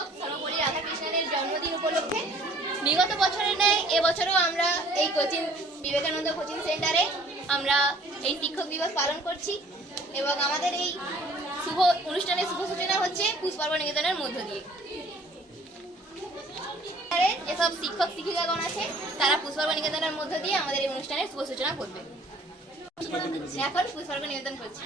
শিক্ষক সর্বোপরি রাধাকৃষ্ণনের জন্মদিন উপলক্ষে বিগত বছরের ন্যায় এবছরও আমরা এই কোচিং বিবেকানন্দ কোচিং সেন্টারে আমরা এই শিক্ষক দিবস পালন করছি এবং আমাদের এই শুভ অনুষ্ঠানের শুভ সূচনা হচ্ছে পুষ্পার্ঘ্য নিবেদনের মধ্য দিয়ে। যেসব শিক্ষক শিক্ষিকাগণ আছে তারা পুষ্পার্ঘ্য নিবেদনের মধ্য দিয়ে আমাদের এই অনুষ্ঠানের শুভ সূচনা করবে। এখন পুষ্পার্ঘ্য নিবেদন করছি।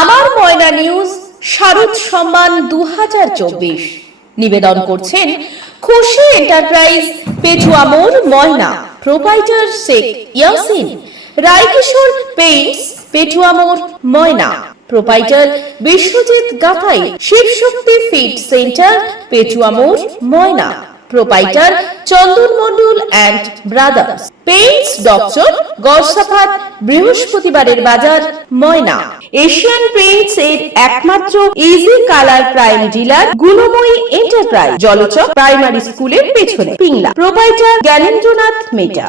আমার ময়না নিউজ শারদ সম্মান 2024 নিবেদন করছেন খুশি এন্টারপ্রাইজ, পেটুয়া মোড়, ময়না। প্রোপাইটার শেখ ইয়াসিন। রায়কিশোর পেইন্টস, পেটুয়া মোড়, Moyna. Proprietor Biswajit Gathai. Shivshakti feed centre, Petua মোড়, Moyna. Proprietor Chandan Mondal and brothers. Paints doctor, Garsafat, বৃহস্পতিবারের বাজার, ময়না। এশিয়ান পেইন্টস এর একমাত্র easy colour prime dealer Gunamoyee enterprise, Jalchak primary স্কুলের পেছনে, পিংলা। প্রোপাইটার জ্ঞানেন্দ্রনাথ মেটা।